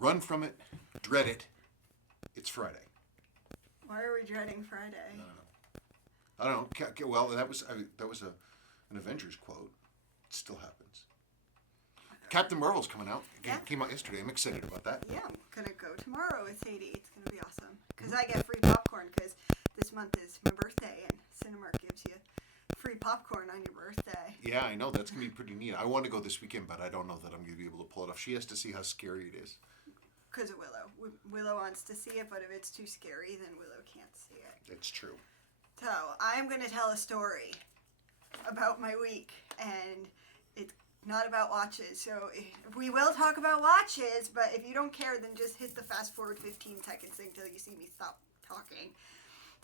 run from it, dread it. It's Friday. Why are we dreading Friday? I don't know. Well, that was an Avengers quote. It still happens. Captain Marvel's coming out. Came out yesterday. I'm excited about that. Yeah, I'm going to go tomorrow with Sadie. It's going to be awesome. Because I get free popcorn because this month is my birthday and Cinemark gives you free popcorn on your birthday. Yeah, I know. That's going to be pretty neat. I want to go this weekend, but I don't know that I'm going to be able to pull it off. She has to see how scary it is. Because of Willow. Willow wants to see it, but if it's too scary, then Willow can't see it. It's true. So, I'm going to tell a story about my week, and it's not about watches. So, we will talk about watches, but if you don't care, then just hit the fast forward 15 seconds until you see me stop talking.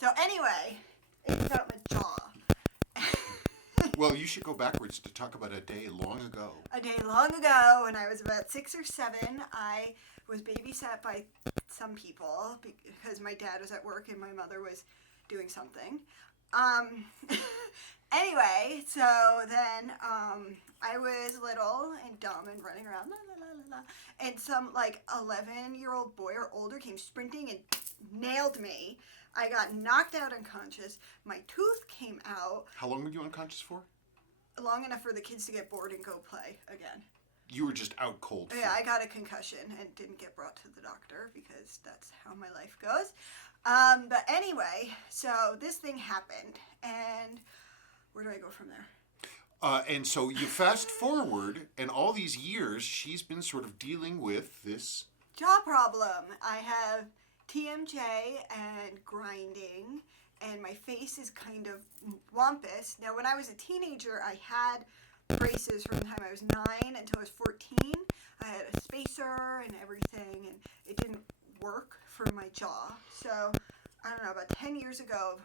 So, anyway, it's about my jaw. Well, you should go backwards to talk about a day long ago. A day long ago, when I was about 6 or 7, I was babysat by some people because my dad was at work and my mother was doing something. Anyway, so then I was little and dumb and running around, la, la, la, la, la, and some 11-year-old boy or older came sprinting and nailed me. I got knocked out unconscious. My tooth came out. How long were you unconscious for? Long enough for the kids to get bored and go play again. You were just out cold. Yeah, I got a concussion and didn't get brought to the doctor because that's how my life goes. But anyway, so this thing happened, and where do I go from there? And so you fast forward, and all these years, she's been sort of dealing with this jaw problem. I have TMJ and grinding, and my face is kind of wampus. Now, when I was a teenager, I had braces from the time I was 9 until I was 14. I had a spacer and everything, and it didn't work for my jaw. So, I don't know, about 10 years ago,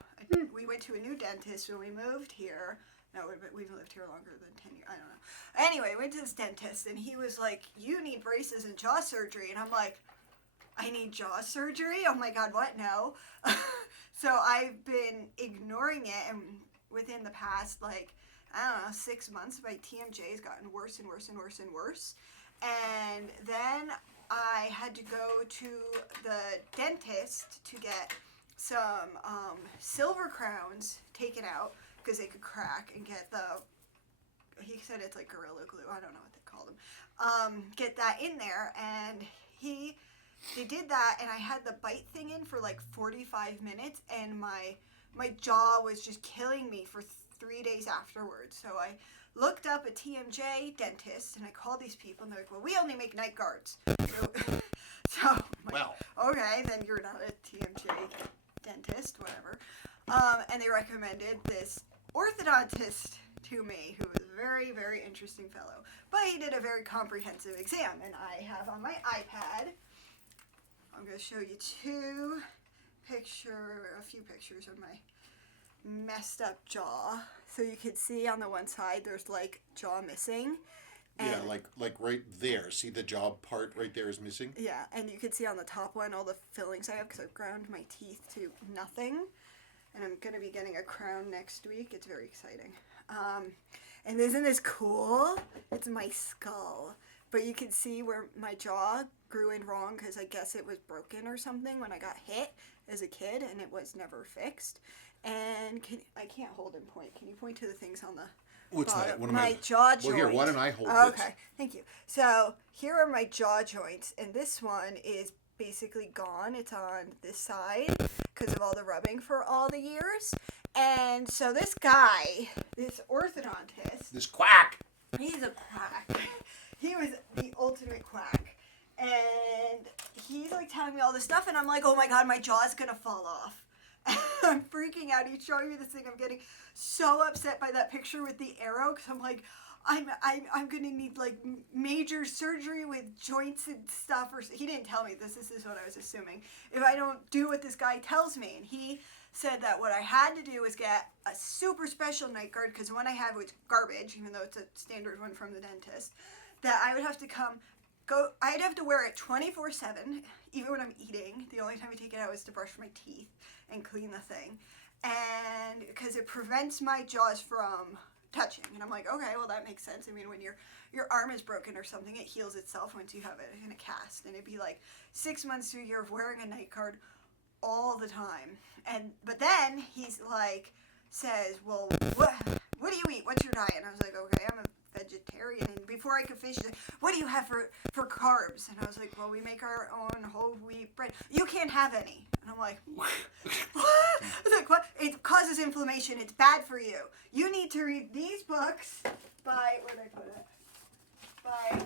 we went to a new dentist when we moved here. No, we've lived here longer than 10 years. I don't know. Anyway, went to this dentist, and he was like, you need braces and jaw surgery. And I'm like, I need jaw surgery? Oh my God, what? No. So I've been ignoring it, and within the past, I don't know, 6 months, my TMJ has gotten worse and worse and worse and worse. And then I had to go to the dentist to get some silver crowns taken out because they could crack and get he said it's like Gorilla Glue, I don't know what they call them, get that in there, and they did that, and I had the bite thing in for 45 minutes, and my jaw was just killing me for 3 days afterwards. So I looked up a TMJ dentist, and I called these people, and they're like, well, we only make night guards. So I'm like, well, okay, then you're not a TMJ dentist, whatever. And they recommended this orthodontist to me, who was a very, very interesting fellow. But he did a very comprehensive exam, and I have on my iPad, I'm going to show you a few pictures of my messed up jaw. So you can see on the one side there's jaw missing. Yeah, like right there. See the jaw part right there is missing? Yeah, and you can see on the top one all the fillings I have because I've ground my teeth to nothing. And I'm going to be getting a crown next week. It's very exciting. And isn't this cool? It's my skull. But you can see where my jaw grew in wrong because I guess it was broken or something when I got hit as a kid, and it was never fixed. And I can't hold and point. Can you point to the things on the What's bottom? that? What am my jaw joint. Well, here, why don't I hold this? this? Okay, thank you. So here are my jaw joints, and this one is basically gone. It's on this side because of all the rubbing for all the years. And so this guy, this orthodontist, this quack, he's a quack. He was the ultimate quack. And he's telling me all this stuff, and I'm like, oh my God, my jaw's gonna fall off. I'm freaking out. He's showing me this thing. I'm getting so upset by that picture with the arrow because I'm like, I'm gonna need major surgery with joints and stuff. Or he didn't tell me this. This is what I was assuming. If I don't do what this guy tells me, and he said that what I had to do was get a super special night guard because the one I had was garbage, even though it's a standard one from the dentist. That I would have to I'd have to wear it 24/7, even when I'm eating. The only time I take it out is to brush my teeth and clean the thing. And because it prevents my jaws from touching. And I'm like, okay, well, that makes sense. I mean, when your arm is broken or something, it heals itself once you have it in a cast. And it'd be like 6 months to a year of wearing a night guard all the time. But then he's like, says, well, what do you eat? What's your diet? And I was like, okay, I'm a vegetarian. And before I could finish, he's like, what do you have for carbs? And I was like, well, we make our own whole wheat bread. You can't have any. And I'm like, what? I was like, what? It causes inflammation. It's bad for you. You need to read these books by, where did I put it? By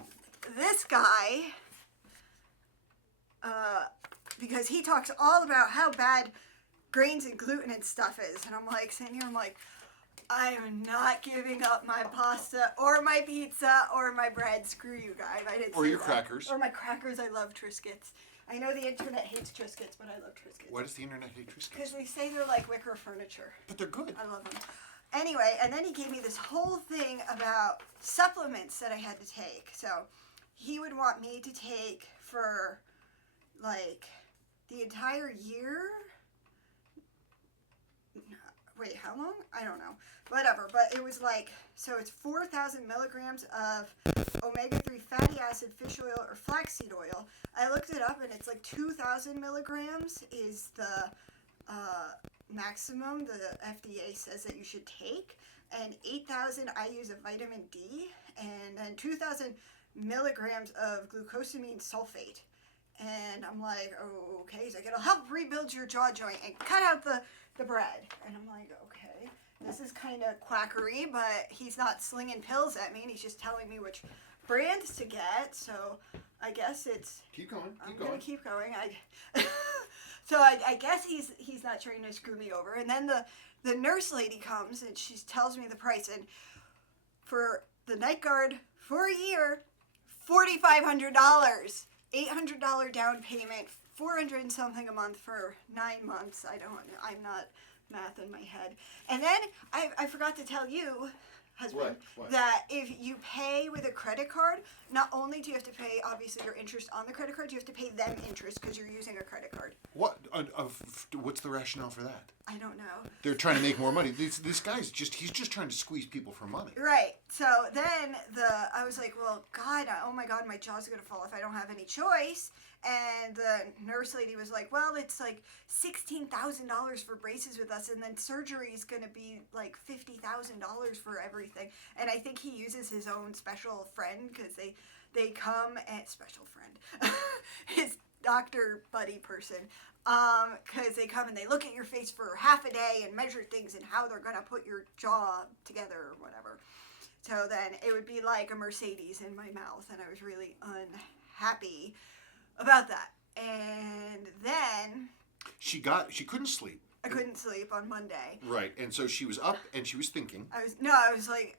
this guy. Because he talks all about how bad grains and gluten and stuff is. And I'm like, sitting here, I'm like, I am not giving up my pasta or my pizza or my bread. Screw you guys. I didn't Or say your that. crackers. Or my crackers. I love Triscuits. I know the internet hates Triscuits, but I love Triscuits. Why does the internet hate Triscuits? Because they say they're like wicker furniture. But they're good. I love them. Anyway, and then he gave me this whole thing about supplements that I had to take. So he would want me to take for like the entire year. Wait, how long? I don't know. Whatever, but it was like, so it's 4,000 milligrams of omega-3 fatty acid, fish oil, or flaxseed oil. I looked it up, and it's like 2,000 milligrams is the maximum the FDA says that you should take, and 8,000 I use of vitamin D, and then 2,000 milligrams of glucosamine sulfate. And I'm like, oh, okay. He's like, it'll help rebuild your jaw joint and cut out the bread. And I'm like, okay. This is kind of quackery, but he's not slinging pills at me, and he's just telling me which brands to get. So I guess it's... Keep going. I'm going to keep going. So I guess he's not trying to screw me over. And then the nurse lady comes, and she tells me the price. And for the night guard for a year, $4,500. $800 down payment, $400 and something a month for 9 months. I'm not math in my head. And then I forgot to tell you, husband, What? that if you pay with a credit card, not only do you have to pay obviously your interest on the credit card, you have to pay them interest because you're using a credit card. What? What's the rationale for that? I don't know. They're trying to make more money. This guy's he's just trying to squeeze people for money. Right. So then I was like, well, God, oh my God, my jaw's going to fall if I don't have any choice. And the nurse lady was like, well, it's like $16,000 for braces with us, and then surgery is going to be like $50,000 for everything. And I think he uses his own special friend because they come and special friend, his doctor buddy person, because they come and they look at your face for half a day and measure things and how they're going to put your jaw together or whatever. So then it would be like a Mercedes in my mouth, and I was really unhappy about that. And then She couldn't sleep. I couldn't sleep on Monday. Right, and so she was up and she was thinking. I was like,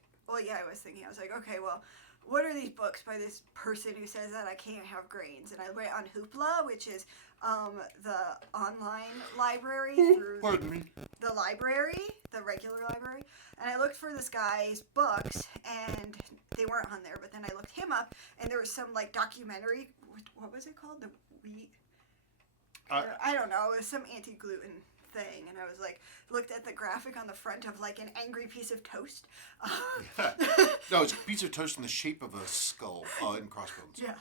okay, well, what are these books by this person who says that I can't have grains? And I went on Hoopla, which is the online library through Pardon me. the library, the regular library. And I looked for this guy's books, and they weren't on there. But then I looked him up, and there was some like documentary. What was it called? The wheat. I don't know. It was some anti-gluten thing, and I was like, looked at the graphic on the front of like an angry piece of toast. No, it's a piece of toast in the shape of a skull and crossbones. Yeah.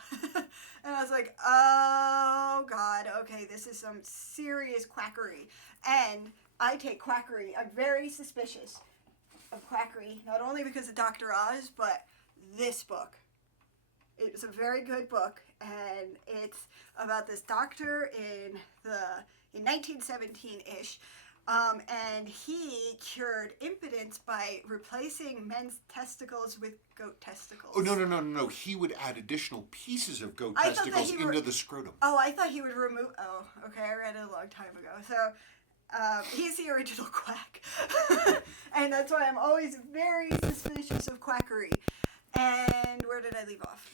And I was like, oh God, okay, this is some serious quackery. And I take quackery. I'm very suspicious of quackery, not only because of Dr. Oz, but this book. It was a very good book, and it's about this doctor in 1917-ish, and he cured impotence by replacing men's testicles with goat testicles. Oh, no. He would add additional pieces of goat testicles into the scrotum. Oh, I thought he would remove... Oh, okay, I read it a long time ago. So, he's the original quack. And that's why I'm always very suspicious of quackery. And where did I leave off?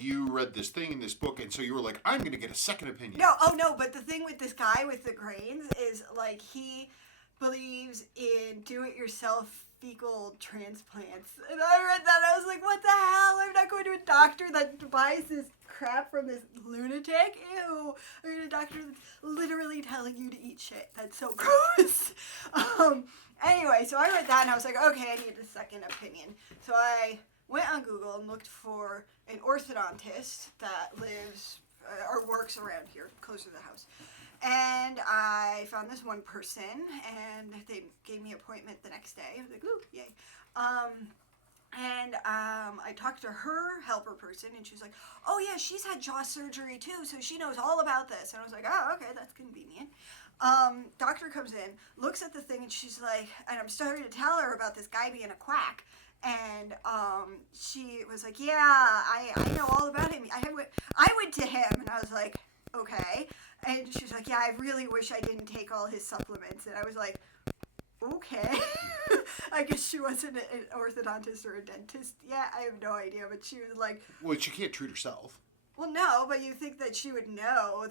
You read this thing in this book, and so you were like, I'm going to get a second opinion. No, but the thing with this guy with the grains is, like, he believes in do-it-yourself fecal transplants. And I read that, I was like, what the hell? I'm not going to a doctor that buys this crap from this lunatic. Ew. I'm going to a doctor that's literally telling you to eat shit. That's so gross. Anyway, so I read that and I was like, okay, I need a second opinion. So I went on Google and looked for an orthodontist that lives or works around here, close to the house. And I found this one person, and they gave me an appointment the next day. I was like, ooh, yay. I talked to her helper person, and she's like, oh, yeah, she's had jaw surgery, too, so she knows all about this. And I was like, oh, okay, that's convenient. Doctor comes in, looks at the thing, and she's like, and I'm starting to tell her about this guy being a quack. And she was like, yeah, I know all about him. I went to him, and I was like, okay. And she was like, yeah, I really wish I didn't take all his supplements. And I was like, okay. I guess she wasn't an orthodontist or a dentist. Yeah, I have no idea. But she was like... Well, she can't treat herself. Well, no, but you think that she would know.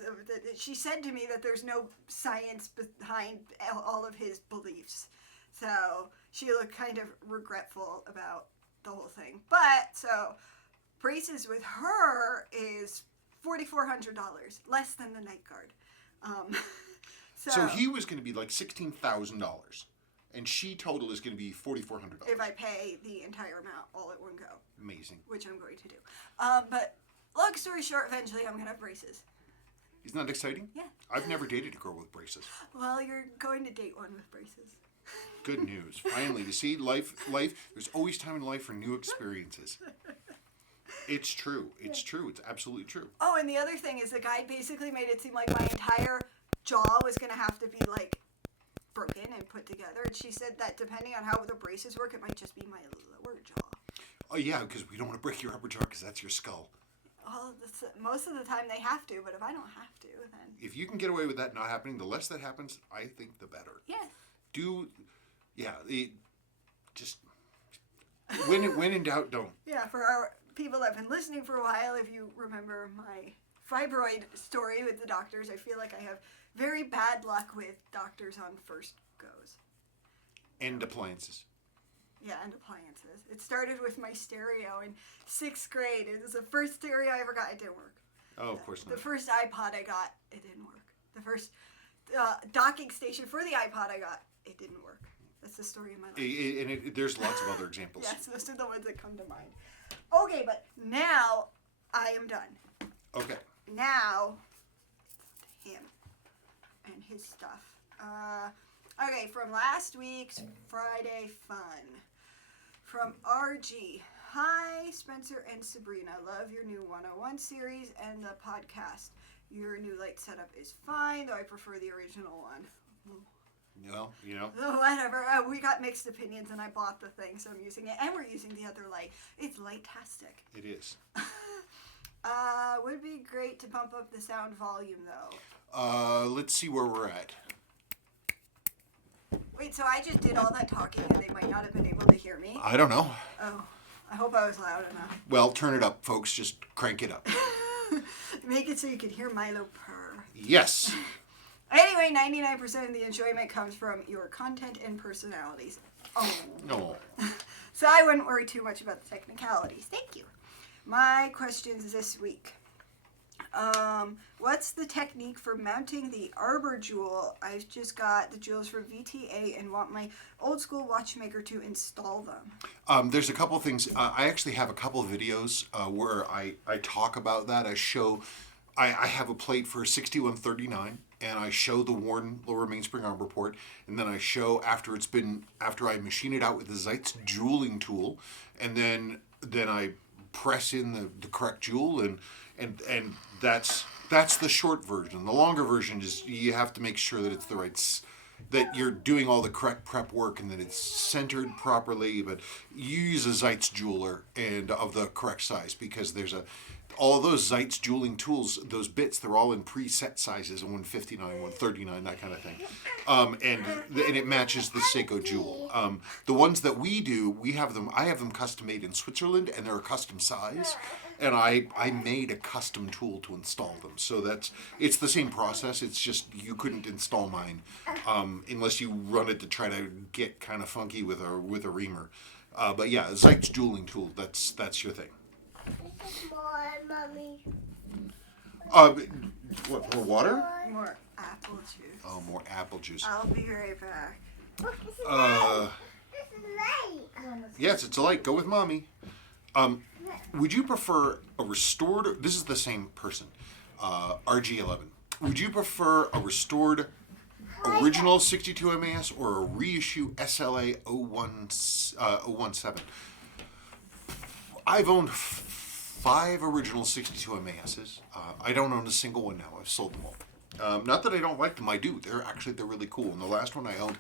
She said to me that there's no science behind all of his beliefs. So she looked kind of regretful about the whole thing. But, so, braces with her is $4,400, less than the night guard. So he was going to be like $16,000, and she total is going to be $4,400. If I pay the entire amount all at one go. Amazing. Which I'm going to do. But long story short, eventually I'm going to have braces. Isn't that exciting? Yeah. I've never dated a girl with braces. Well, you're going to date one with braces. Good news. Finally, you see, life, there's always time in life for new experiences. It's true. It's true. It's absolutely true. Oh, and the other thing is the guy basically made it seem like my entire jaw was going to have to be, like, broken and put together. And she said that depending on how the braces work, it might just be my lower jaw. Oh, yeah, because we don't want to break your upper jaw because that's your skull. Well, most of the time they have to, but if I don't have to, then... If you can get away with that not happening, the less that happens, I think the better. Yeah. Just when in doubt, don't. Yeah, for our people that have been listening for a while, if you remember my fibroid story with the doctors, I feel like I have very bad luck with doctors on first goes. And appliances. Yeah, and appliances. It started with my stereo in 6th grade. It was the first stereo I ever got. It didn't work. Oh, of course not. The first iPod I got, it didn't work. The first docking station for the iPod I got, it didn't work. That's the story of my life. And there's lots of other examples. Yes, those are the ones that come to mind. Okay, but now I am done. Okay. Now, him and his stuff. Okay, from last week's Friday Fun. From RG. Hi, Spencer and Sabrina. Love your new 101 series and the podcast. Your new light setup is fine, though I prefer the original one. Well, you know. Whatever. We got mixed opinions, and I bought the thing, so I'm using it. And we're using the other light. It's light-tastic. It is. Would be great to bump up the sound volume, though. Let's see where we're at. Wait, so I just did all that talking, and they might not have been able to hear me? I don't know. Oh, I hope I was loud enough. Well, turn it up, folks. Just crank it up. Make it so you can hear Milo purr. Yes. Anyway, 99% of the enjoyment comes from your content and personalities. Oh. No. So I wouldn't worry too much about the technicalities. Thank you. My questions this week. What's the technique for mounting the Arbor jewel? I've just got the jewels from VTA and want my old school watchmaker to install them. There's a couple things. I actually have a couple of videos where I talk about that. I have a plate for 6139, and I show the worn lower mainspring arbor port, and then I show after I machine it out with the Zeitz jeweling tool, and then I press in the correct jewel, and that's the short version. The longer version is you have to make sure that it's the right, that you're doing all the correct prep work and that it's centered properly. But you use a Zeitz jeweler and of the correct size, because all those Zeitz jeweling tools, those bits, they're all in preset sizes, 159, 139, that kind of thing. And it matches the Seiko jewel. The ones that we do, I have them custom made in Switzerland, and they're a custom size. and I made a custom tool to install them. So it's the same process. It's just you couldn't install mine unless you run it to try to get kind of funky with a reamer. But yeah, Zeit's dueling tool. That's your thing. More, mommy. What, more water? More apple juice. Oh, more apple juice. I'll be right back. Look, this is light. This is light. Yes, it's a light. Go with mommy. Would you prefer a restored? This is the same person, RG11. Would you prefer a restored original 62 MAS or a reissue SLA 017? I've owned 5 original 62 MASs. I don't own a single one now. I've sold them all. Not that I don't like them. I do. They're really cool. And the last one I owned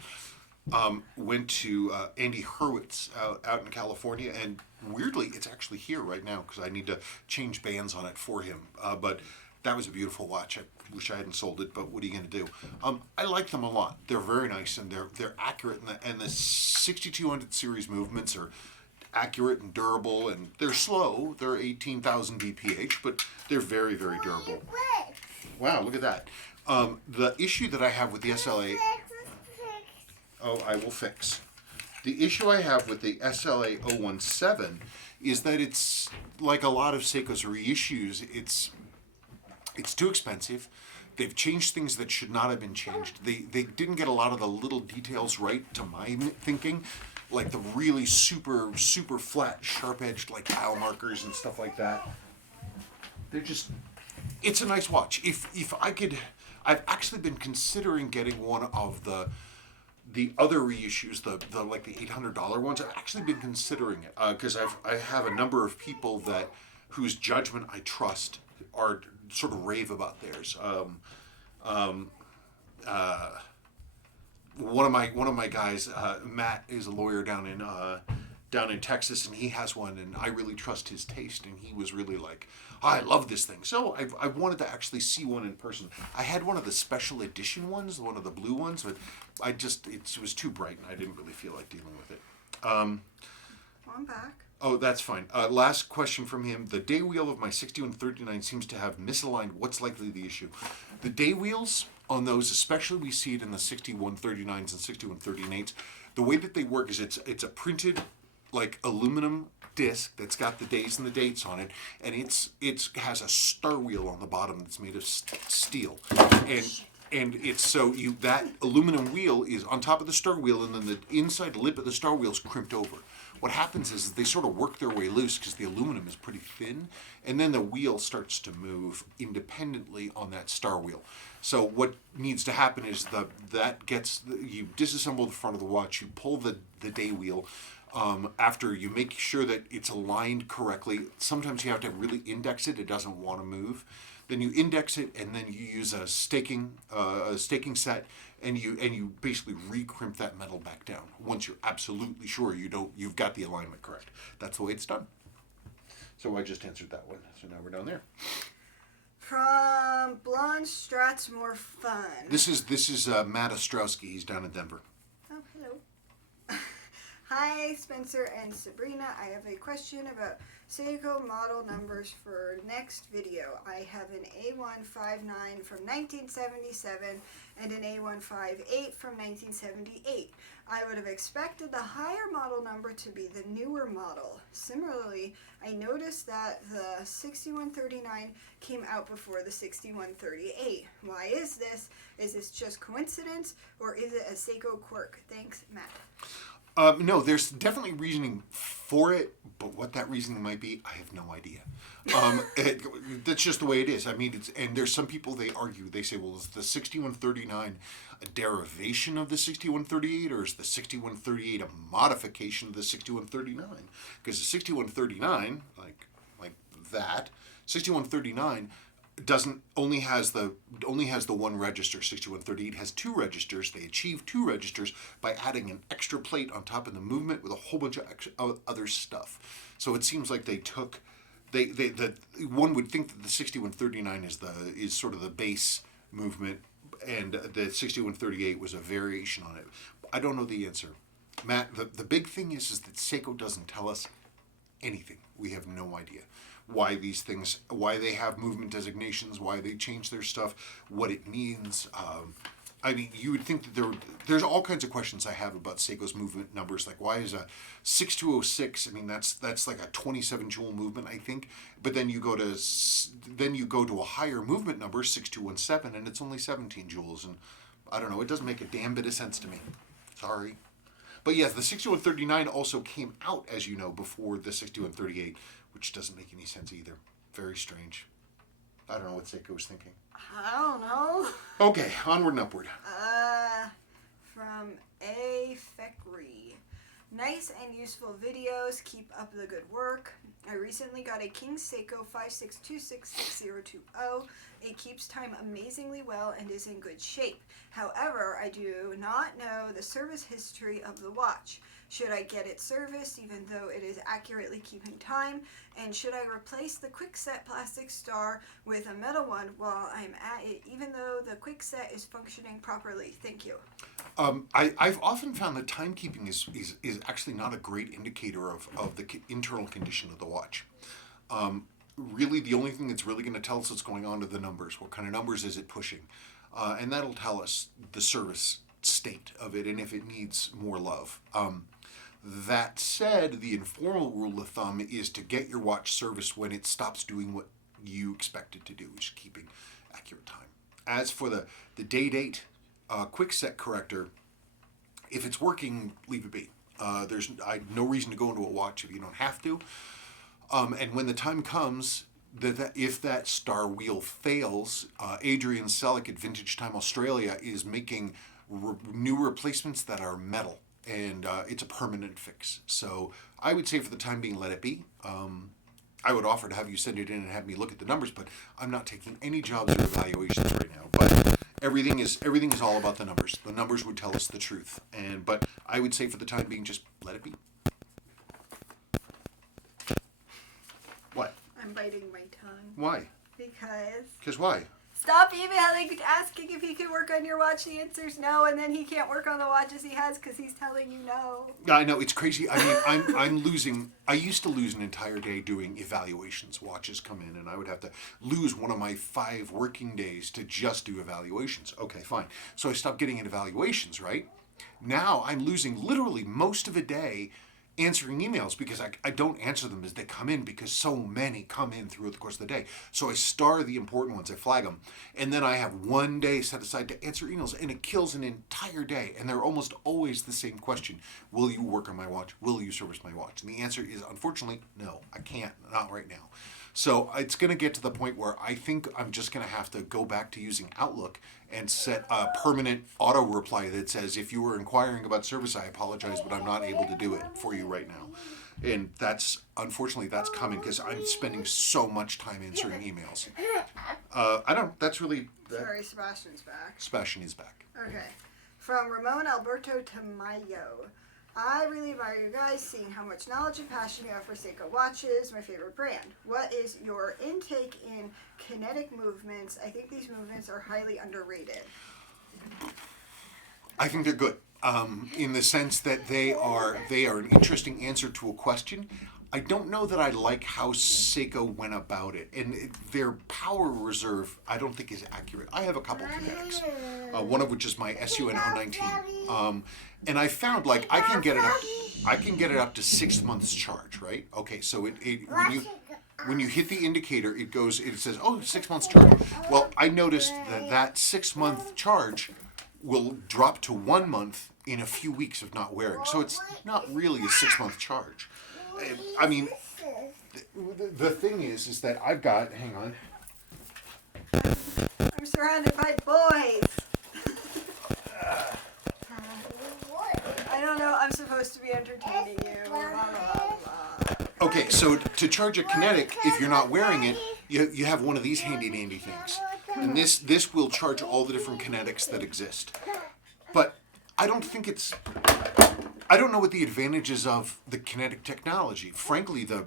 went to Andy Hurwitz out in California, and weirdly, it's actually here right now because I need to change bands on it for him. But that was a beautiful watch. I wish I hadn't sold it, but what are you going to do? I like them a lot. They're very nice and they're accurate, and the 6200 series movements are accurate and durable, and they're slow. They're 18,000 BPH, but they're very, very durable. Wow, look at that. The issue that I have with the SLA... Oh, I will fix. The issue I have with the SLA 017 is that it's like a lot of Seiko's reissues. It's too expensive. They've changed things that should not have been changed. They didn't get a lot of the little details right, to my thinking, like the really super flat, sharp-edged like dial markers and stuff like that. They're just... It's a nice watch. If I could... I've actually been considering getting one of the other reissues, the like the $800 ones. I've actually been considering it because I have a number of people whose judgment I trust are sort of rave about theirs. One of my guys, Matt, is a lawyer down in Texas, and he has one, and I really trust his taste, and he was really like, oh, I love this thing. So I wanted to actually see one in person. I had one of the special edition ones, one of the blue ones, but it was too bright, and I didn't really feel like dealing with it. I'm back. Oh, that's fine. Last question from him. The day wheel of my 6139 seems to have misaligned. What's likely the issue? The day wheels on those, especially we see it in the 6139s and 6138s, the way that they work is it's a printed like aluminum disc that's got the days and the dates on it, and it has a star wheel on the bottom that's made of steel, and it's so that aluminum wheel is on top of the star wheel, and then the inside lip of the star wheel is crimped over. What happens is they sort of work their way loose because the aluminum is pretty thin, and then the wheel starts to move independently on that star wheel. So what needs to happen is you disassemble the front of the watch, you pull the day wheel. After you make sure that it's aligned correctly, sometimes you have to really index it. It doesn't want to move. Then you index it, and then you use a staking set, and you basically recrimp that metal back down once you're absolutely sure you've got the alignment correct. That's the way it's done. So I just answered that one. So now we're down there. From Blonde Strats More Fun. This is Matt Ostrowski. He's down in Denver. Oh, hello. Hi, Spencer and Sabrina. I have a question about Seiko model numbers for next video. I have an A159 from 1977 and an A158 from 1978. I would have expected the higher model number to be the newer model. Similarly, I noticed that the 6139 came out before the 6138. Why is this? Is this just coincidence, or is it a Seiko quirk? Thanks, Matt. No, there's definitely reasoning for it, but what that reasoning might be, I have no idea. That's just the way it is. I mean, and there's some people, they argue, they say, well, is the 6139 a derivation of the 6138, or is the 6138 a modification of the 6139? Because the 6139, like that, 6139 only has the one register. 6138 has 2 registers. They achieve 2 registers by adding an extra plate on top of the movement with a whole bunch of other stuff. So it seems like one would think that the 6139 is sort of the base movement, and the 6138 was a variation on it. I don't know the answer, Matt. The big thing is that Seiko doesn't tell us anything. We have no idea. why these things, why they have movement designations, why they change their stuff, what it means. I mean, you would think that there's all kinds of questions I have about Seiko's movement numbers. Like, why is a 6206? I mean, that's like a 27 joule movement, I think. But then you go to a higher movement number, 6217, and it's only 17 joules. And I don't know. It doesn't make a damn bit of sense to me. Sorry. But yes, the 6139 also came out, as you know, before the 6138, which doesn't make any sense either. Very strange. I don't know what Seiko was thinking. I don't know. Okay, onward and upward. From A. Quackery. Nice and useful videos. Keep up the good work. I recently got a King Seiko 56266020. It keeps time amazingly well and is in good shape. However, I do not know the service history of the watch. Should I get it serviced even though it is accurately keeping time? And should I replace the quickset plastic star with a metal one while I'm at it, even though the quickset is functioning properly? Thank you. I've often found that timekeeping is actually not a great indicator of the internal condition of the watch. Really, the only thing that's really going to tell us what's going on are the numbers. What kind of numbers is it pushing? And that'll tell us the service state of it and if it needs more love. That said, the informal rule of thumb is to get your watch serviced when it stops doing what you expect it to do, which is keeping accurate time. As for the date quick set corrector, if it's working, leave it be. There's no reason to go into a watch if you don't have to. And when the time comes, if that star wheel fails, Adrian Selleck at Vintage Time Australia is making new replacements that are metal, and it's a permanent fix. So I would say for the time being, let it be. I would offer to have you send it in and have me look at the numbers, but I'm not taking any jobs or evaluations right now. But everything is all about the numbers. The numbers would tell us the truth. But I would say for the time being, just let it be. What? I'm biting my tongue. Why? Because why? stop emailing asking if he can work on your watch. The answer's no, and then he can't work on the watches he has because he's telling you no. I know, it's crazy. I mean, I'm losing. I used to lose an entire day doing evaluations. Watches come in, and I would have to lose one of my 5 working days to just do evaluations. Okay, fine. So I stopped getting in evaluations, right? Now I'm losing literally most of a day answering emails because I don't answer them as they come in because so many come in throughout the course of the day. So I star the important ones, I flag them, and then I have one day set aside to answer emails, and it kills an entire day. And they're almost always the same question: will you work on my watch? Will you service my watch? And the answer is, unfortunately, no, I can't, not right now. So it's going to get to the point where I think I'm just going to have to go back to using Outlook and set a permanent auto reply that says, if you were inquiring about service, I apologize, but I'm not able to do it for you right now. And unfortunately, that's coming because I'm spending so much time answering emails. That's really... Sorry, Sebastian's back. Sebastian is back. Okay. From Ramon Alberto Tamayo. I really admire you guys, seeing how much knowledge and passion you have for Seiko watches, my favorite brand. What is your intake in kinetic movements? I think these movements are highly underrated. I think they're good, in the sense that they are an interesting answer to a question. I don't know that I like how Seiko went about it, and their power reserve I don't think is accurate. I have a couple Kinetics, one of which is my SUN 019, and I found like I can get it up to 6 months charge, right? Okay, so when you hit the indicator, it says, oh, 6 months charge. Well, I noticed that 6 month charge will drop to 1 month in a few weeks of not wearing, so it's not really a 6 month charge. I mean, the thing is that I've got, hang on. I'm surrounded by boys. I don't know, I'm supposed to be entertaining you. Blah, blah, blah. Okay, so to charge a kinetic, if you're not wearing it, you have one of these handy dandy things. And this will charge all the different kinetics that exist. But I don't think I don't know what the advantages of the kinetic technology. Frankly, the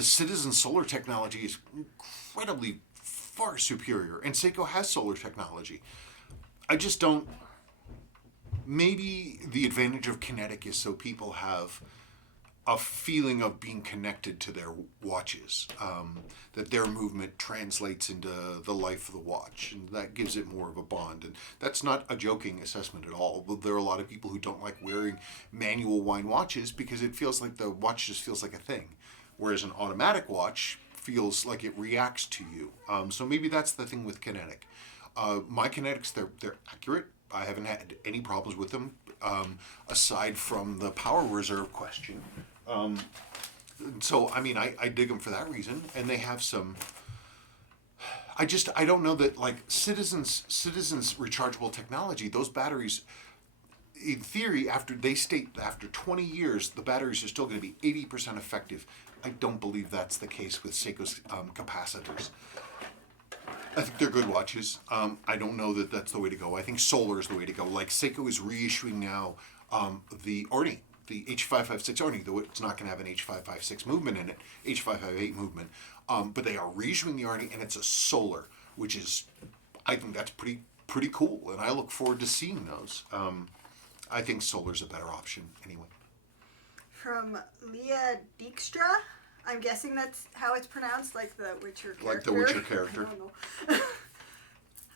Citizen solar technology is incredibly far superior, and Seiko has solar technology. I just don't. Maybe the advantage of kinetic is so people have a feeling of being connected to their watches, that their movement translates into the life of the watch, and that gives it more of a bond. And that's not a joking assessment at all. But there are a lot of people who don't like wearing manual wind watches because it feels like the watch just feels like a thing, whereas an automatic watch feels like it reacts to you. So maybe that's the thing with Kinetic. My Kinetics, they're accurate. I haven't had any problems with them, aside from the power reserve question. So, I mean, I dig them for that reason, and they have some. I don't know that, like, Citizens rechargeable technology, those batteries, in theory, after 20 years, the batteries are still going to be 80% effective. I don't believe that's the case with Seiko's capacitors. I think they're good watches. I don't know that that's the way to go. I think solar is the way to go. Like, Seiko is reissuing now the Arnie, the H556 Arnie, though it's not going to have an H556 movement in it, H558 movement. But they are reissuing the Arnie, and it's a solar, which is, I think that's pretty cool, and I look forward to seeing those. I think solar's a better option anyway. From Leah Dijkstra. I'm guessing that's how it's pronounced, like the Witcher character. Like the Witcher character. I don't know.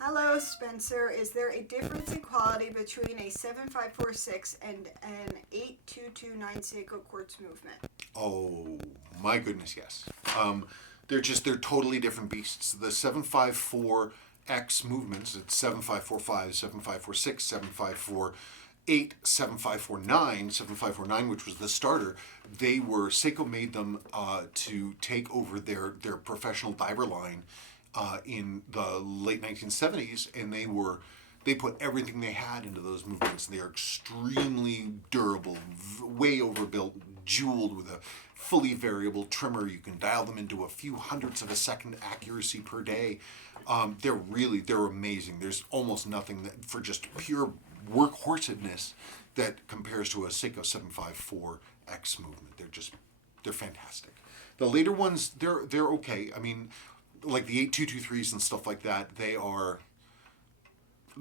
Hello, Spencer. Is there a difference in quality between a 7546 and an 8229 Seiko quartz movement? Oh, my goodness, yes. They're totally different beasts. The 754X movements, it's 7545, 7546, 7548, 7549, 7549, which was the starter. Seiko made them to take over their professional diver line in the late 1970s, and they put everything they had into those movements. They are extremely durable, way overbuilt, jeweled with a fully variable trimmer. You can dial them into a few hundredths of a second accuracy per day. They're amazing. There's almost nothing that, for just pure workhorsedness, that compares to a Seiko 754X movement. They're fantastic. The later ones, they're okay. I mean, like the 8223s and stuff like that, they are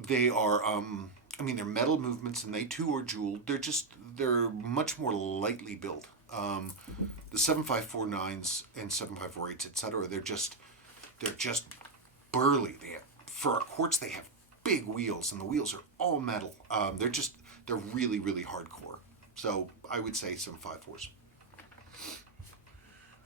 I mean, they're metal movements, and they too are jeweled. They're much more lightly built. The 7549s and 7548s, etc. They're just burly. For a quartz, they have big wheels, and the wheels are all metal. They're really, really hardcore. So I would say 754s.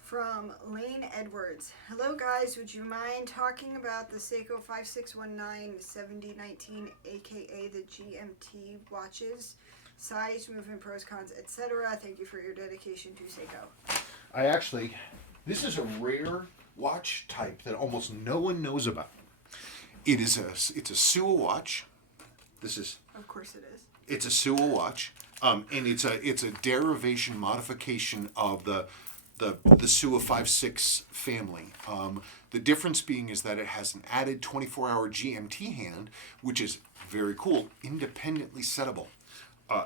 From Lane Edwards. Hello guys, would you mind talking about the Seiko 5619 7019 aka the GMT watches? Size, movement, pros, cons, etc. Thank you for your dedication to Seiko. This is a rare watch type that almost no one knows about. It's a Suwa watch. Of course it is. It's a Suwa watch, and it's a derivation modification of the Suwa 5.6 family. The difference being is that it has an added 24-hour GMT hand, which is very cool, independently settable.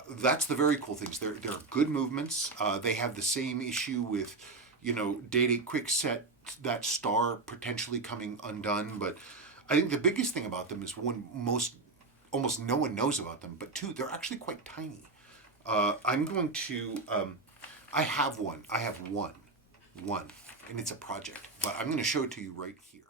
That's the very cool things. They're good movements. They have the same issue with, date quick set, that star potentially coming undone. But I think the biggest thing about them is, one, almost no one knows about them, but two, they're actually quite tiny. I'm going to, I have one, and it's a project, but I'm going to show it to you right here.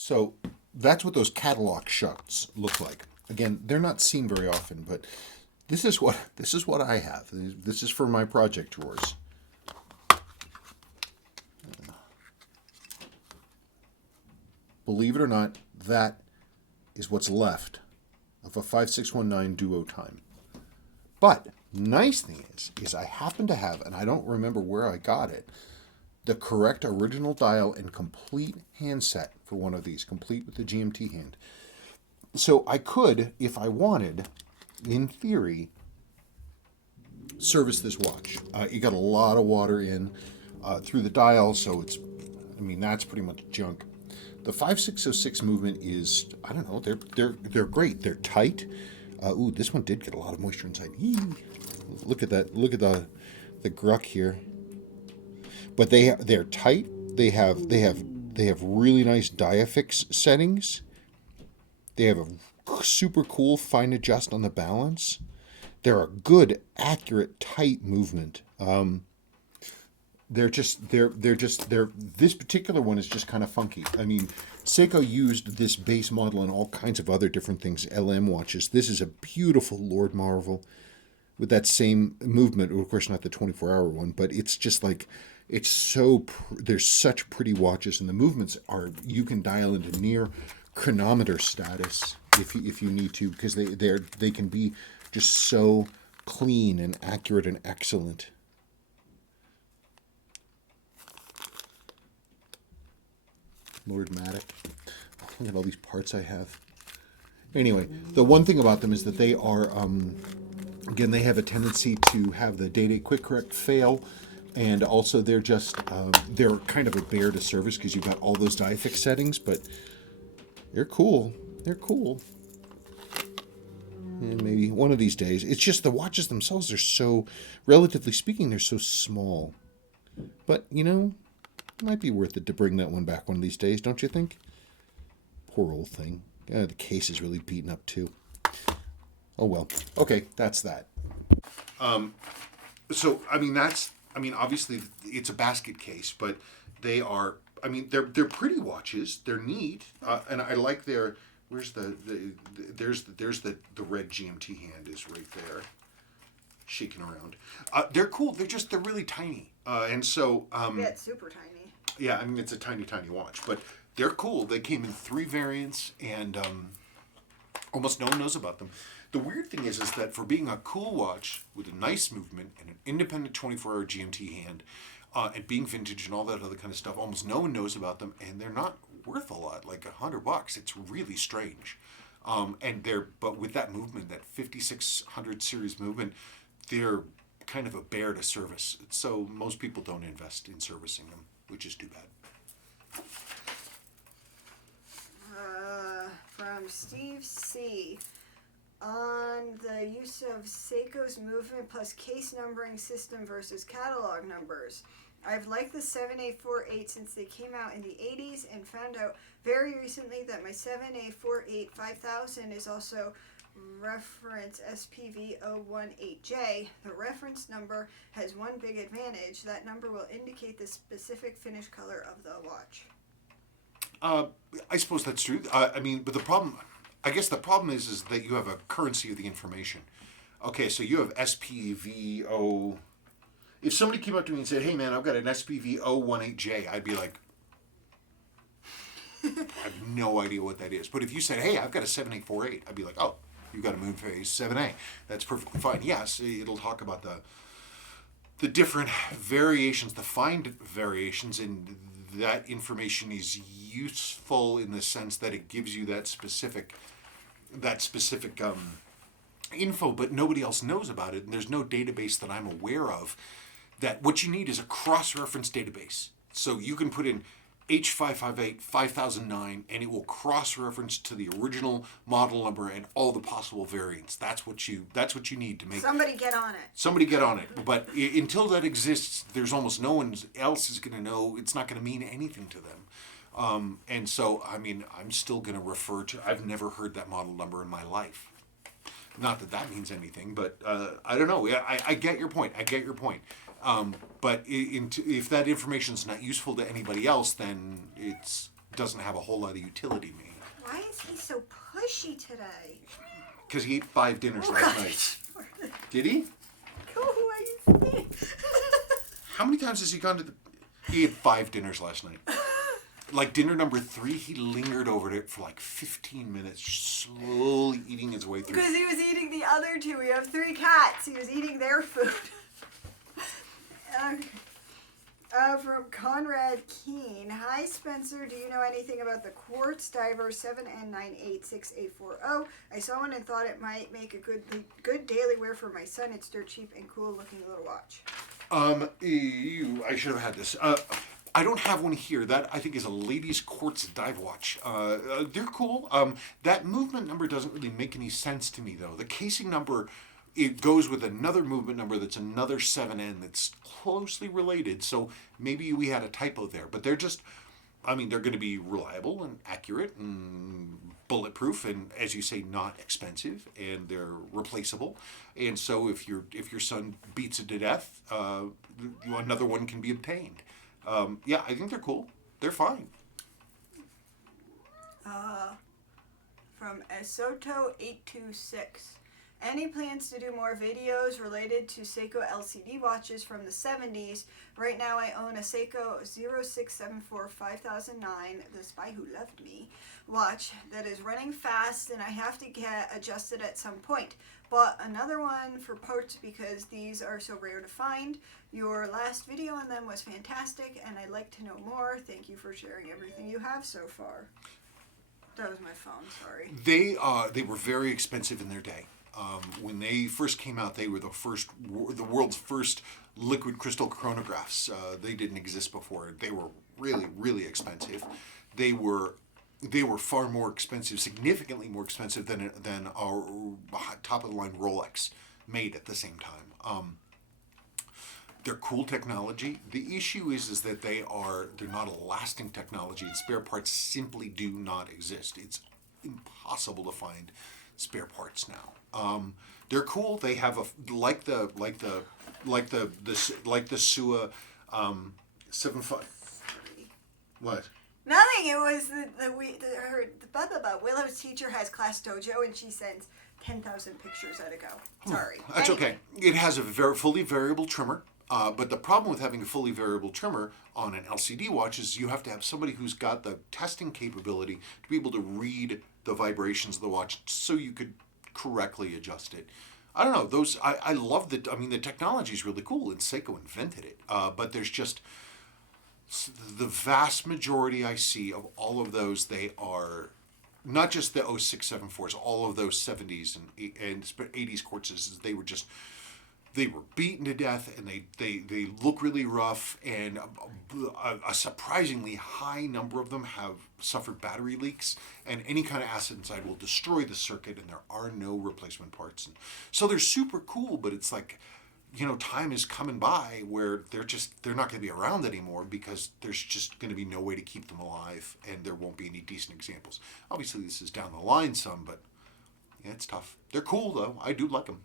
So that's what those catalog shots look like. Again, they're not seen very often, but this is what I have. This is for my project drawers. Believe it or not, that is what's left of a 5619 duo time. But nice thing is I happen to have, and I don't remember where I got it, the correct original dial and complete handset for one of these, complete with the GMT hand. So I could, if I wanted, in theory, service this watch. You got a lot of water in through the dial, so that's pretty much junk. The 5606 movement is, I don't know, they're great. They're tight. Ooh, this one did get a lot of moisture inside. Eee. Look at that. Look at the gruck here. But they're tight. They have really nice diafix settings. They have a super cool fine adjust on the balance. They're a good, accurate, tight movement. This particular one is just kind of funky. I mean, Seiko used this base model and all kinds of other different things, LM watches. This is a beautiful Lord Marvel with that same movement. Of course, not the 24-hour one, but it's just like, it's so, there's such pretty watches, and the movements are, you can dial into near chronometer status if you need to, because they can be just so clean and accurate and excellent. Lord Matic. Look at all these parts I have. Anyway, the one thing about them is that they are, again, they have a tendency to have the day-to-day quick correct fail, and also they're just, they're kind of a bear to service because you've got all those diafix settings, but they're cool. They're cool. And maybe one of these days, it's just the watches themselves are so, relatively speaking, they're so small. But, you know, it might be worth it to bring that one back one of these days, don't you think? Poor old thing. The case is really beaten up too. Oh well. Okay, that's that. So obviously it's a basket case, but they are. I mean, they're pretty watches. They're neat, and I like their. Where's there's the red GMT hand is right there, shaking around. They're cool. They're really tiny, and so. Yeah, it's super tiny. Yeah, I mean, it's a tiny, tiny watch, but they're cool. They came in 3 variants, and almost no one knows about them. The weird thing is that for being a cool watch with a nice movement and an independent 24-hour GMT hand, and being vintage and all that other kind of stuff, almost no one knows about them, and they're not worth a lot, like $100. It's really strange. But with that movement, that 5600 series movement, they're kind of a bear to service. So most people don't invest in servicing them, which is too bad. From Steve C. On the use of Seiko's movement plus case numbering system versus catalog numbers. I've liked the 7848 since they came out in the 80s and found out very recently that my 7848 5000 is also reference SPV018J. The reference number has one big advantage. That number will indicate the specific finish color of the watch. I suppose that's true. But the problem, I guess the problem is that you have a currency of the information. Okay, so you have SPV0. If somebody came up to me and said, "Hey man, I've got an SPV018J," I'd be like, I have no idea what that is. But if you said, "Hey, I've got a 7848," I'd be like, "Oh, you've got a moon phase 7A. That's perfectly fine." Yes, it'll talk about the different variations, the fine variations, and that information is useful in the sense that it gives you that specific info, but nobody else knows about it, and there's no database that I'm aware of. That what you need is a cross-reference database. So you can put in H558 5009, and it will cross-reference to the original model number and all the possible variants. That's what you need to make. Somebody get on it. Somebody get on it. But until that exists, there's almost no one else is going to know. It's not going to mean anything to them. And so, I mean, I'm still going to refer to. I've never heard that model number in my life. Not that that means anything, but I don't know. I get your point. But if that information is not useful to anybody else, then it doesn't have a whole lot of utility to me. Why is he so pushy today? Because he ate 5 dinners last night. Did he? Go away. How many times has he gone to the... He ate 5 dinners last night. Like dinner number 3, he lingered over it for like 15 minutes, slowly eating his way through. Because he was eating the other 2. We have 3 cats. He was eating their food. From Conrad Keene. Hi, Spencer. Do you know anything about the Quartz Diver 7N986840? I saw one and thought it might make a good daily wear for my son. It's dirt cheap and cool looking little watch. I should have had this. I don't have one here. That I think is a ladies' quartz dive watch. They're cool. That movement number doesn't really make any sense to me though. The casing number, it goes with another movement number that's another 7N that's closely related. So maybe we had a typo there. But they're just, I mean, they're going to be reliable and accurate and bulletproof, and as you say, not expensive, and they're replaceable. And so if your son beats it to death, another one can be obtained. Yeah, I think they're cool. They're fine. From Esoto826. Any plans to do more videos related to Seiko LCD watches from the 70s? Right now I own a Seiko 0674 5009, The Spy Who Loved Me watch that is running fast and I have to get adjusted at some point. Bought another one for parts because these are so rare to find. Your last video on them was fantastic and I'd like to know more. Thank you for sharing everything you have so far. That was my phone, sorry. They were very expensive in their day. When they first came out, they were the world's first liquid crystal chronographs. They didn't exist before. They were really, really expensive. They were far more expensive, significantly more expensive than our top of the line Rolex made at the same time. They're cool technology. The issue is that they're not a lasting technology, and spare parts simply do not exist. It's impossible to find spare parts now. They're cool. They have like the Sua 7.5. What? Nothing. It was Willow's teacher has class dojo and she sends 10,000 pictures at a go. Sorry. That's Anyway. okay. It has a fully variable trimmer. But the problem with having a fully variable trimmer on an LCD watch is you have to have somebody who's got the testing capability to be able to read the vibrations of the watch so you could correctly adjust it. I don't know. I love the technology is really cool and Seiko invented it. But there's just the vast majority I see of all of those, they are not just the 0674s, all of those 70s and 80s quartzes, they were beaten to death and they look really rough, and a surprisingly high number of them have suffered battery leaks, and any kind of acid inside will destroy the circuit, and there are no replacement parts. And so they're super cool, but it's like, time is coming by where they're not going to be around anymore because there's just going to be no way to keep them alive, and there won't be any decent examples. Obviously, this is down the line some, but yeah, it's tough. They're cool though. I do like them.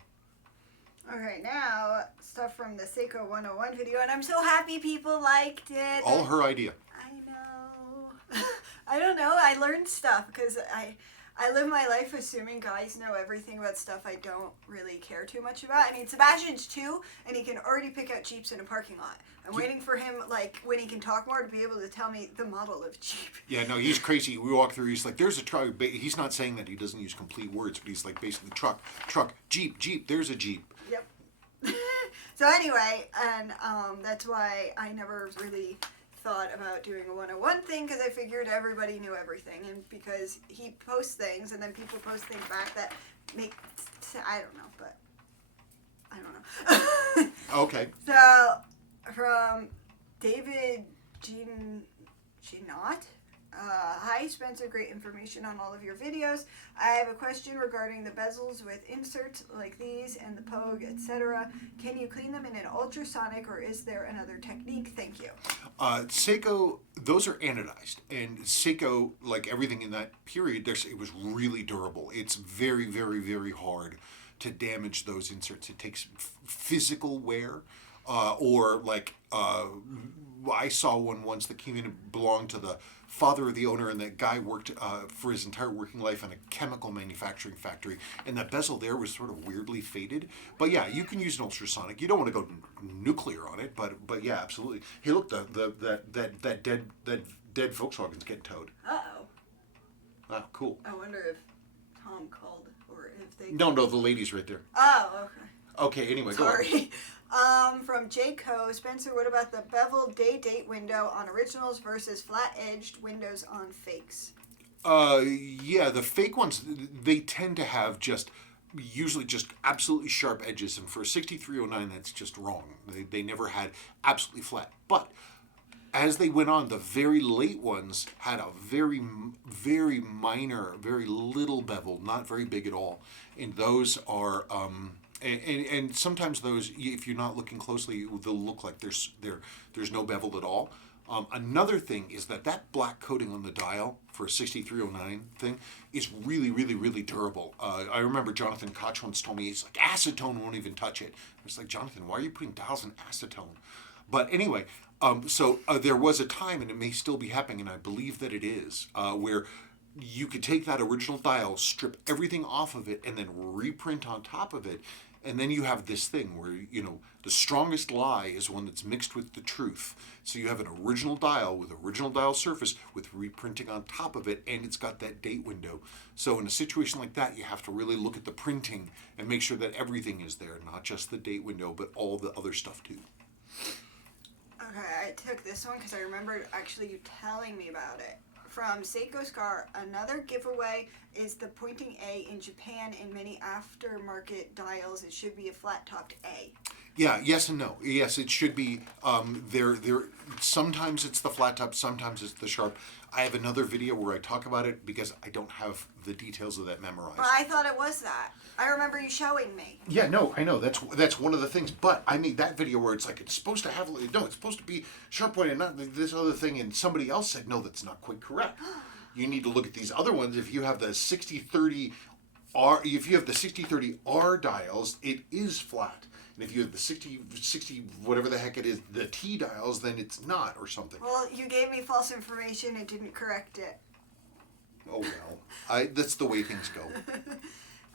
Okay, now stuff from the Seiko 101 video, and I'm so happy people liked it. All her idea. I know. I don't know. I learned stuff because I live my life assuming guys know everything about stuff I don't really care too much about. I mean, Sebastian's 2, and he can already pick out Jeeps in a parking lot. I'm waiting for him, like, when he can talk more, to be able to tell me the model of Jeep. Yeah, no, he's crazy. We walk through, he's like, there's a truck. He's not saying that he doesn't use complete words, but he's like, basically, truck, Jeep, there's a Jeep. Yep. So anyway, and that's why I never really thought about doing a 101 thing, because I figured everybody knew everything, and because he posts things and then people post things back that make, I don't know, but I don't know. Okay. So from David Ginot. Hi Spencer, great information on all of your videos. I have a question regarding the bezels with inserts like these and the pogue, etc. Can you clean them in an ultrasonic, or is there another technique? Thank you. Seiko, those are anodized, and Seiko, like everything in that period, it was really durable. It's very, very, very hard to damage those inserts. It takes physical wear, or like I saw one once that came in and belonged to the father of the owner, and that guy worked for his entire working life in a chemical manufacturing factory, and that bezel there was sort of weirdly faded. But yeah, you can use an ultrasonic. You don't want to go nuclear on it, but yeah, absolutely. Hey, look, that dead Volkswagen's getting towed. Uh-oh. Ah, cool. I wonder if Tom called, or if they... No, the lady's right there. Oh, okay. Okay, anyway, go on. Sorry. From Jayco, Spencer, what about the bevel day-date window on originals versus flat-edged windows on fakes? Yeah, the fake ones, they tend to have usually just absolutely sharp edges, and for a 6309, that's just wrong. They never had absolutely flat. But as they went on, the very late ones had a very, very minor, very little bevel, not very big at all. And those are, and sometimes those, if you're not looking closely, they'll look like there's no bevel at all. Another thing is that black coating on the dial for a 6309 thing is really, really, really durable. I remember Jonathan Koch once told me, it's like acetone won't even touch it. It's like, Jonathan, why are you putting dials in acetone? But anyway, so there was a time, and it may still be happening, and I believe that it is, where you could take that original dial, strip everything off of it, and then reprint on top of it. And then you have this thing where, the strongest lie is one that's mixed with the truth. So you have an original dial with original dial surface with reprinting on top of it, and it's got that date window. So in a situation like that, you have to really look at the printing and make sure that everything is there, not just the date window, but all the other stuff too. Okay, I took this one because I remembered actually you telling me about it. From Seiko Scar, another giveaway is the pointing A in Japan. In many aftermarket dials, it should be a flat-topped A. Yeah, yes and no. Yes, it should be. There. Sometimes it's the flat top, sometimes it's the sharp. I have another video where I talk about it because I don't have the details of that memorized. But I thought it was that. I remember you showing me. Yeah, no, I know. That's one of the things. But I made that video where it's like it's supposed to have it's supposed to be sharp point and not this other thing. And somebody else said no, that's not quite correct. You need to look at these other ones. If you have the 6030 R, if you have the 6030 R dials, it is flat. And if you have the 60, whatever the heck it is, the T dials, then it's not, or something. Well, you gave me false information and didn't correct it. Oh well, that's the way things go.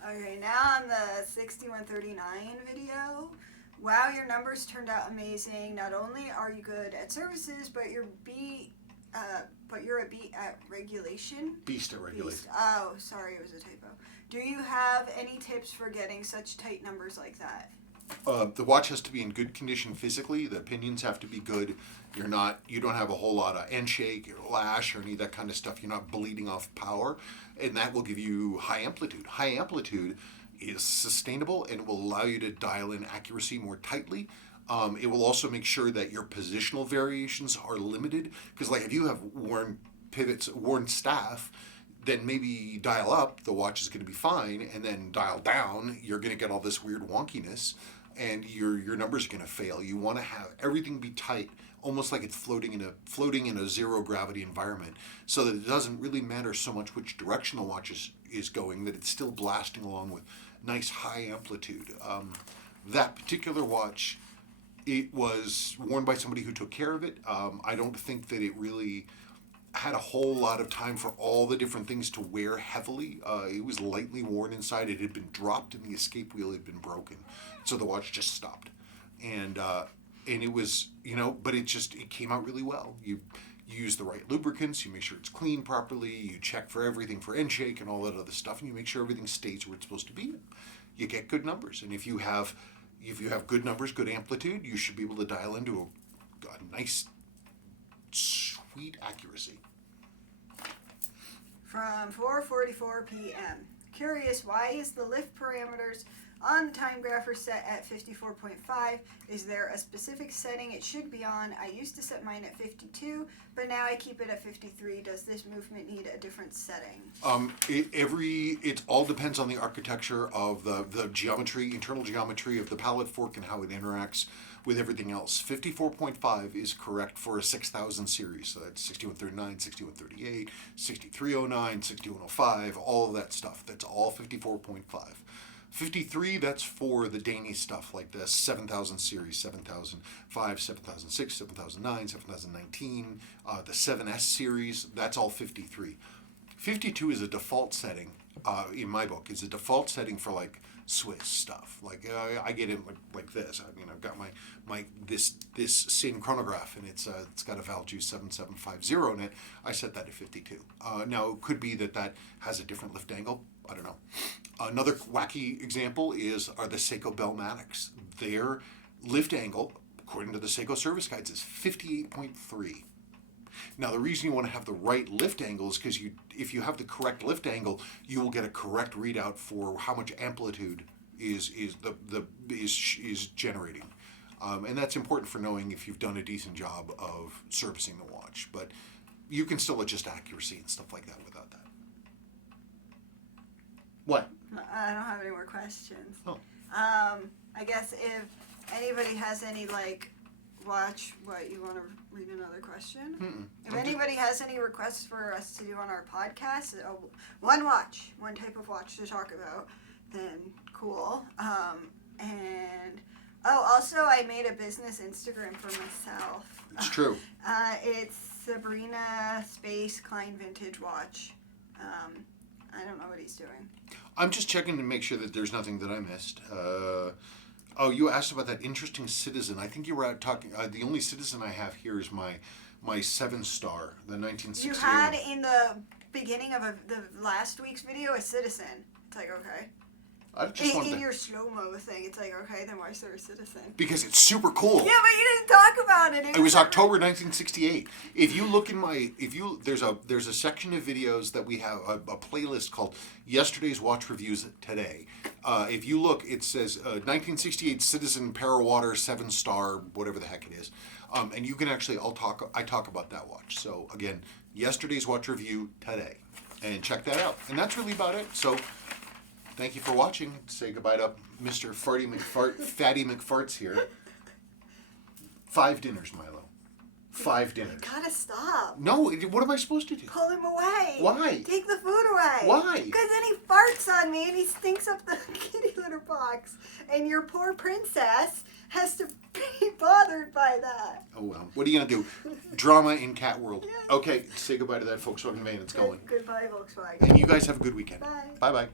Okay, now on the 6139 video. Wow, your numbers turned out amazing. Not only are you good at services, but you're a beat at regulation. Beast at regulation. Beast. Oh, sorry, it was a typo. Do you have any tips for getting such tight numbers like that? The watch has to be in good condition physically. The pinions have to be good. You don't have a whole lot of end shake or lash or any of that kind of stuff. You're not bleeding off power, and that will give you high amplitude. High amplitude is sustainable and it will allow you to dial in accuracy more tightly. It will also make sure that your positional variations are limited, because like if you have worn pivots, worn staff, then maybe dial up, the watch is going to be fine, and then dial down, you're going to get all this weird wonkiness, and your numbers are going to fail. You want to have everything be tight, almost like it's floating in a zero gravity environment, so that it doesn't really matter so much which direction the watch is going, that it's still blasting along with nice high amplitude. That particular watch, it was worn by somebody who took care of it. I don't think that it really had a whole lot of time for all the different things to wear heavily. It was lightly worn inside. It had been dropped and the escape wheel had been broken. So the watch just stopped. And it was, but it came out really well. You use the right lubricants, you make sure it's clean properly, you check for everything for end shake and all that other stuff, and you make sure everything stays where it's supposed to be. You get good numbers. And if you have good numbers, good amplitude, you should be able to dial into a nice, sweet accuracy. From 4:44 p.m. Curious, why is the lift parameters on the time grapher set at 54.5? Is there a specific setting it should be on? I used to set mine at 52, but now I keep it at 53. Does this movement need a different setting? It all depends on the architecture of the geometry, internal geometry of the pallet fork and how it interacts with everything else. 54.5 is correct for a 6000 series. So that's 6139, 6138, 6309, 6105, all of that stuff. That's all 54.5. 53, that's for the dainty stuff like the 7000 series, 7005, 7006, 7009, 7019, the 7S series, that's all 53. 52 is a default setting, in my book, is a default setting for like Swiss stuff. Like I get it like this. I mean, I've got my this same chronograph, and it's got a Valju 7750 in it. I set that at 52. Now it could be that has a different lift angle. I don't know. Another wacky example are the Seiko Belmatics. Their lift angle, according to the Seiko service guides, is 58.3. Now, the reason you want to have the right lift angle is because if you have the correct lift angle, you will get a correct readout for how much amplitude is generating. And that's important for knowing if you've done a decent job of servicing the watch. But you can still adjust accuracy and stuff like that without that. What? I don't have any more questions. Oh. I guess if anybody has any watch, what, you want to read another question? Mm-mm. If anybody has any requests for us to do on our podcast, one type of watch to talk about, then cool. And also I made a business Instagram for myself. It's true. It's Sabrina Space Klein Vintage Watch. I don't know what he's doing. I'm just checking to make sure that there's nothing that I missed. You asked about that interesting citizen. I think you were out talking. The only citizen I have here is my 7-star, the 1968. You had in the beginning of the last week's video a citizen. It's like, okay. I just wanted In your slow-mo thing, it's like, okay, then why is there a citizen? because it's super cool. Yeah, but you didn't talk about it. It was October 1968. If you look in there's a section of videos that we have a playlist called Yesterday's Watch Reviews Today. If you look, it says 1968 Citizen Parawater 7-star, whatever the heck it is, and you can actually I talk about that watch. So again, Yesterday's Watch Review Today, and check that out. And that's really about it. So. Thank you for watching. Say goodbye to Mr. Fatty McFarts here. 5 dinners, Milo. 5 dinners. You gotta stop. No, what am I supposed to do? Pull him away. Why? Take the food away. Why? Because then he farts on me and he stinks up the kitty litter box. And your poor princess has to be bothered by that. Oh, well. What are you going to do? Drama in cat world. Yes. Okay, say goodbye to that Volkswagen van. It's going. Goodbye, Volkswagen. And you guys have a good weekend. Bye. Bye-bye.